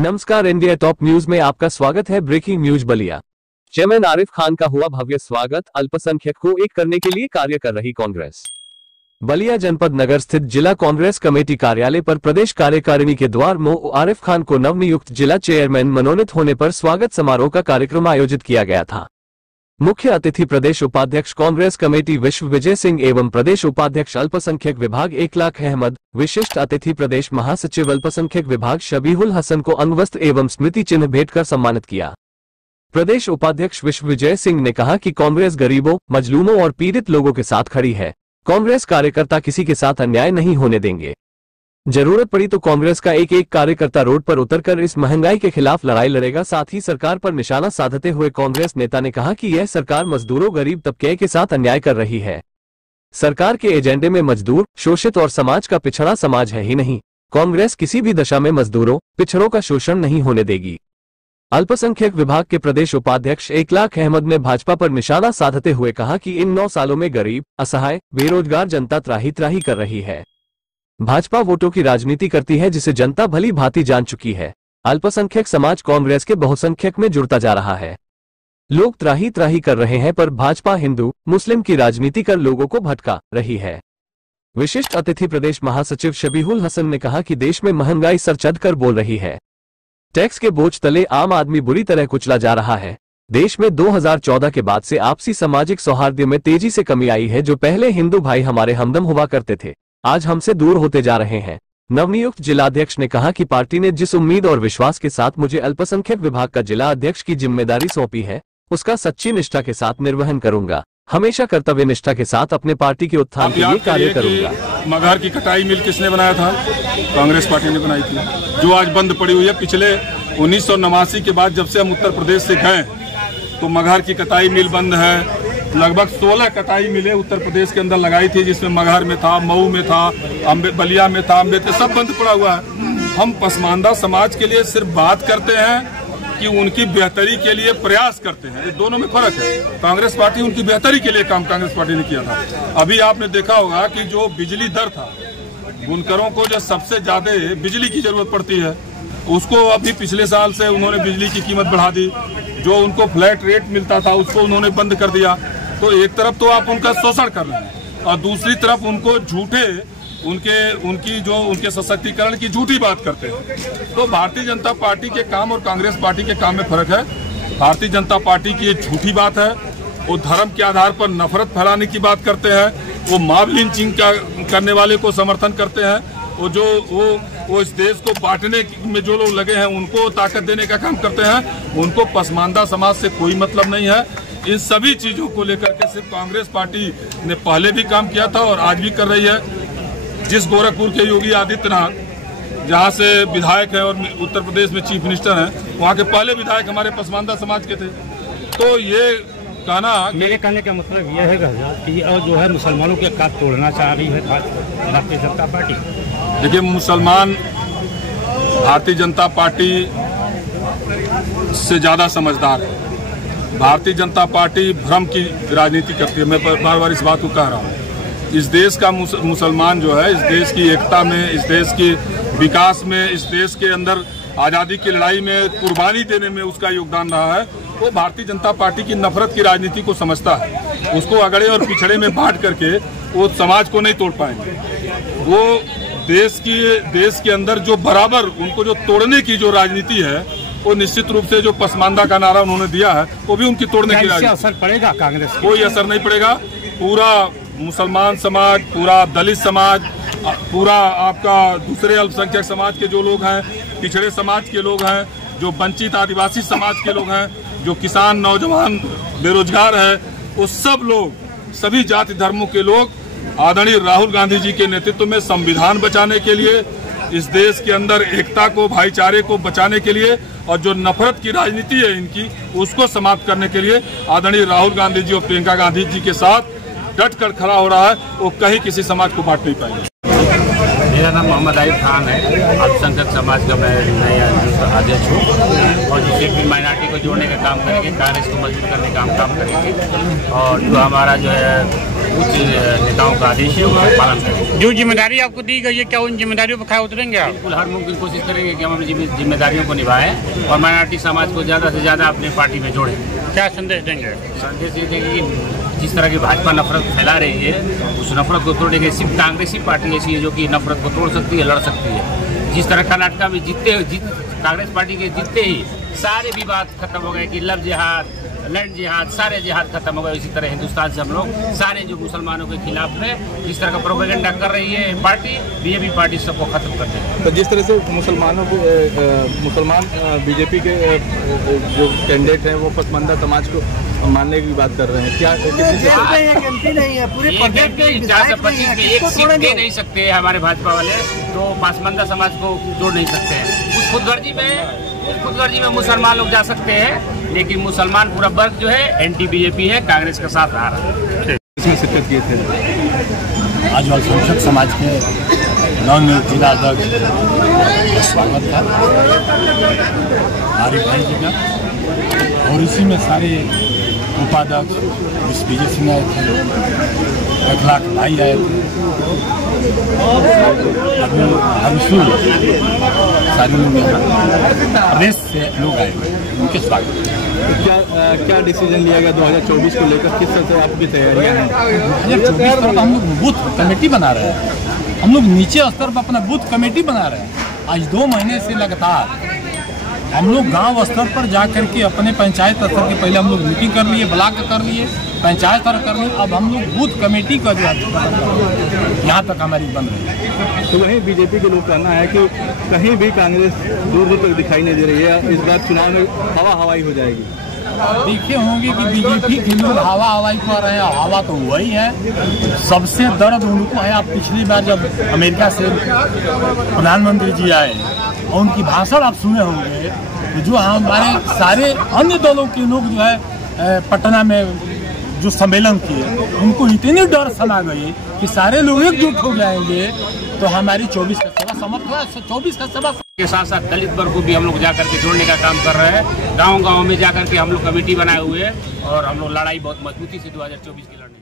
नमस्कार, India top news में आपका स्वागत है। Breaking news Ballia. Chairman Arif Khan का हुआ भव्य स्वागत। अल्पसंख्यक को एक करने के लिए कार्य कर रही कांग्रेस। बलिया जनपद नगर स्थित जिला कांग्रेस कमेटी कार्यालय पर प्रदेश कार्यकारिणी के द्वार में आरिफ खान को नवनियुक्त जिला चेयरमैन मनोनीत होने पर स्वागत समारोह का कार्यक्रम आयोजित किया गया था। मुख्य अतिथि प्रदेश उपाध्यक्ष कांग्रेस कमेटी विश्व विजय सिंह एवं प्रदेश उपाध्यक्ष अल्पसंख्यक विभाग 1 लाख अहमद, विशिष्ट अतिथि प्रदेश महासचिव अल्पसंख्यक विभाग शबीहुल हसन को अंगवस्त्र एवं स्मृति चिन्ह भेंट कर सम्मानित किया। प्रदेश उपाध्यक्ष विश्व विजय सिंह ने कहा कि कांग्रेस गरीबों, मजलूमों और पीड़ित लोगों के साथ खड़ी है। कांग्रेस कार्यकर्ता किसी के साथ अन्याय नहीं होने देंगे। जरूरत पड़ी तो कांग्रेस का एक एक कार्यकर्ता रोड पर उतरकर इस महंगाई के खिलाफ लड़ाई लड़ेगा। साथ ही सरकार पर निशाना साधते हुए कांग्रेस नेता ने कहा कि यह सरकार मजदूरों, गरीब तबके के साथ अन्याय कर रही है। सरकार के एजेंडे में मजदूर, शोषित और समाज का पिछड़ा समाज है ही नहीं। कांग्रेस किसी भी दशा में मजदूरों, पिछड़ों का शोषण नहीं होने देगी। अल्पसंख्यक विभाग के प्रदेश उपाध्यक्ष 1 लाख अहमद ने भाजपा पर निशाना साधते हुए कहा कि इन 9 सालों में गरीब, असहाय, बेरोजगार जनता त्राही त्राही कर रही है। भाजपा वोटों की राजनीति करती है जिसे जनता भली भांति जान चुकी है। अल्पसंख्यक समाज कांग्रेस के बहुसंख्यक में जुड़ता जा रहा है। लोग त्राही त्राही कर रहे हैं पर भाजपा हिंदू मुस्लिम की राजनीति कर लोगों को भटका रही है। विशिष्ट अतिथि प्रदेश महासचिव शबीहुल हसन ने कहा कि देश में महंगाई सर चढ़कर बोल रही है। टैक्स के बोझ तले आम आदमी बुरी तरह कुचला जा रहा है। देश में 2014 के बाद से आपसी सामाजिक सौहार्द में तेजी से कमी आई है। जो पहले हिंदू भाई हमारे हमदम हुआ करते थे, आज हमसे दूर होते जा रहे हैं। नवनियुक्त जिलाध्यक्ष ने कहा कि पार्टी ने जिस उम्मीद और विश्वास के साथ मुझे अल्पसंख्यक विभाग का जिला अध्यक्ष की जिम्मेदारी सौंपी है, उसका सच्ची निष्ठा के साथ निर्वहन करूंगा। हमेशा कर्तव्य निष्ठा के साथ अपने पार्टी के उत्थान के लिए कार्य करूंगा। मगहर की कटाई मिल किसने बनाया था? कांग्रेस पार्टी ने बनाई थी, जो आज बंद पड़ी हुई है। पिछले 1989 के बाद जब से हम उत्तर प्रदेश से गए तो मगहर की कटाई मिल बंद है। लगभग 16 कटाई मिलें उत्तर प्रदेश के अंदर लगाई थी, जिसमें मगहर में था, मऊ में था, बलिया में था, अम्बेडकर, सब बंद पड़ा हुआ है। हम पसमानदा समाज के लिए सिर्फ बात करते हैं कि उनकी बेहतरी के लिए प्रयास करते हैं। ये दोनों में फर्क है। कांग्रेस पार्टी उनकी बेहतरी के लिए काम कांग्रेस पार्टी ने किया था। अभी आपने देखा होगा कि जो बिजली दर था, बुनकरों को जो सबसे ज्यादा बिजली की जरूरत पड़ती है, उसको अभी पिछले साल से उन्होंने बिजली की कीमत बढ़ा दी। जो उनको फ्लैट रेट मिलता था उसको उन्होंने बंद कर दिया। तो एक तरफ तो आप उनका शोषण कर रहे हैं और दूसरी तरफ उनको झूठे उनके सशक्तिकरण की झूठी बात करते हैं। तो भारतीय जनता पार्टी के काम और कांग्रेस पार्टी के काम में फर्क है। भारतीय जनता पार्टी की ये झूठी बात है। वो धर्म के आधार पर नफरत फैलाने की बात करते हैं। वो मॉब लिंचिंग करने वाले को समर्थन करते हैं। वो इस देश को बांटने में जो लोग लगे हैं उनको ताकत देने का काम करते हैं। उनको पसमानदा समाज से कोई मतलब नहीं है। इन सभी चीजों को लेकर के सिर्फ कांग्रेस पार्टी ने पहले भी काम किया था और आज भी कर रही है। जिस गोरखपुर के योगी आदित्यनाथ जहां से विधायक है और उत्तर प्रदेश में चीफ मिनिस्टर हैं, वहां के पहले विधायक हमारे पसमानदा समाज के थे। तो ये कहना, मेरे कहने का मतलब यह है कि और जो है मुसलमानों के काट तोड़ना चाह रही है भारतीय जनता पार्टी। देखिए, मुसलमान भारतीय जनता पार्टी से ज्यादा समझदार है। भारतीय जनता पार्टी भ्रम की राजनीति करती है। मैं बार बार इस बात को कह रहा हूँ। इस देश का मुसलमान जो है, इस देश की एकता में, इस देश की विकास में, इस देश के अंदर आज़ादी की लड़ाई में कुर्बानी देने में उसका योगदान रहा है। वो भारतीय जनता पार्टी की नफरत की राजनीति को समझता है। उसको अगड़े और पिछड़े में बांट करके वो समाज को नहीं तोड़ पाएंगे। वो देश के अंदर जो बराबर उनको जो तोड़ने की जो राजनीति है, वो निश्चित रूप से जो पसमानदा का नारा उन्होंने दिया है, वो भी उनकी तोड़ने की राजनीति। असर पड़ेगा कांग्रेस? कोई असर नहीं पड़ेगा। पूरा मुसलमान समाज, पूरा दलित समाज, पूरा आपका दूसरे अल्पसंख्यक समाज के जो लोग हैं, पिछड़े समाज के लोग हैं, जो वंचित आदिवासी समाज के लोग हैं, जो किसान, नौजवान, बेरोजगार है, वो सब लोग, सभी जाति धर्मों के लोग आदरणीय राहुल गांधी जी के नेतृत्व में संविधान बचाने के लिए, इस देश के अंदर एकता को, भाईचारे को बचाने के लिए और जो नफरत की राजनीति है इनकी, उसको समाप्त करने के लिए आदरणीय राहुल गांधी जी और प्रियंका गांधी जी के साथ डट कर खड़ा हो रहा है। वो कहीं किसी समाज को बांट नहीं पाएंगे। मेरा नाम मोहम्मद आयुब खान है। अल्पसंख्यक समाज का मैं नया अध्यक्ष हूँ और जिससे भी माइनॉरिटी को जोड़ने का काम करेंगे, कांग्रेस को मजबूत करने का काम करेंगे और जो हमारा जो है उच्च नेताओं का आदेश है उसका पालन करेंगे। जो जिम्मेदारी आपको दी गई है, क्या उन जिम्मेदारियों पर खड़े उतरेंगे आप? बिल्कुल, हर मुमकिन कोशिश करेंगे कि हम अपनी जिम्मेदारियों को निभाएं और माइनॉरिटी समाज को ज़्यादा से ज़्यादा अपनी पार्टी में जोड़ें। क्या संदेश देंगे? संदेश ये देंगे कि जिस तरह की भाजपा नफरत फैला रही है, उस नफरत को तोड़ने के सिर्फ कांग्रेस ही पार्टी ऐसी है जो कि नफरत को तोड़ सकती है, लड़ सकती है। जिस तरह कर्नाटका में कांग्रेस पार्टी के जीतते ही सारे विवाद खत्म हो गए कि लव जिहाद, लैंड जिहाद, सारे जिहाद खत्म हो गए। इसी तरह हिंदुस्तान से हम लोग सारे जो मुसलमानों के खिलाफ में जिस तरह का प्रोपेगेंडा कर रही है पार्टी, बीजेपी पार्टी सबको खत्म कर देगी। तो जिस तरह से मुसलमान बीजेपी के जो कैंडिडेट हैं वो पसमानदा समाज को मानने की बात कर रहे हैं, क्या पूरे 425 में एक सीट दे नहीं सकते हमारे भाजपा वाले, तो पसमानदा समाज को जोड़ नहीं सकते हैं। उस खुदगर्जी में मुसलमान लोग जा सकते हैं, लेकिन मुसलमान पूरा वर्ग जो है एंटी बीजेपी है, कांग्रेस के साथ आ रहा है। इसमें शिरकत किए थे आज अल्पसंख्यक समाज के नवनियुक्त अध्यक्ष का स्वागत था आरिफ भाई जी का, और इसी में सारे उपाध्यक्ष विजय सिंह आए थे, 1 लाख भाई आए थे, सारे प्रदेश से लोग आए, उनके स्वागत। क्या डिसीजन लिया गया 2024 को लेकर, किस तरह से आपकी तैयारियां हैं? 2024 पर हम लोग बूथ कमेटी बना रहे हैं, हम लोग नीचे स्तर पर अपना बूथ कमेटी बना रहे हैं। आज 2 महीने से लगातार हम लोग गांव स्तर पर जा करके अपने पंचायत स्तर के पहले हम लोग मीटिंग कर लिए, ब्लॉक कर लिए, पंचायत स्तर कर लिए, अब हम लोग बूथ कमेटी का जो यहाँ तक हमारी बन रही है। तो वहीं बीजेपी के लोग कहना है कि कहीं भी कांग्रेस दूर दूर तक दिखाई नहीं दे रही है, इस बार चुनाव में हवा हवाई हो जाएगी। देखे होंगे कि बीजेपी के लोग हवा हवाई कर रहे हैं, हवा तो वही है, सबसे दर्द उनको है। आप पिछली बार जब अमेरिका से प्रधानमंत्री जी आए और उनकी भाषण आप सुने होंगे, तो जो हमारे सारे अन्य दलों के लोग जो है पटना में जो सम्मेलन किए, उनको इतनी डर समा गई कि सारे लोग एकजुट हो जाएंगे, तो हमारी 24 का सभा समाप्त हुआ। 24 का सभा के साथ साथ दलित वर्ग को भी हम लोग जाकर के जोड़ने का काम कर रहे हैं। गाँव-गाँव में जाकर के हम लोग कमेटी बनाए हुए हैं और हम लोग लड़ाई बहुत मजबूती से 2024 की लड़ने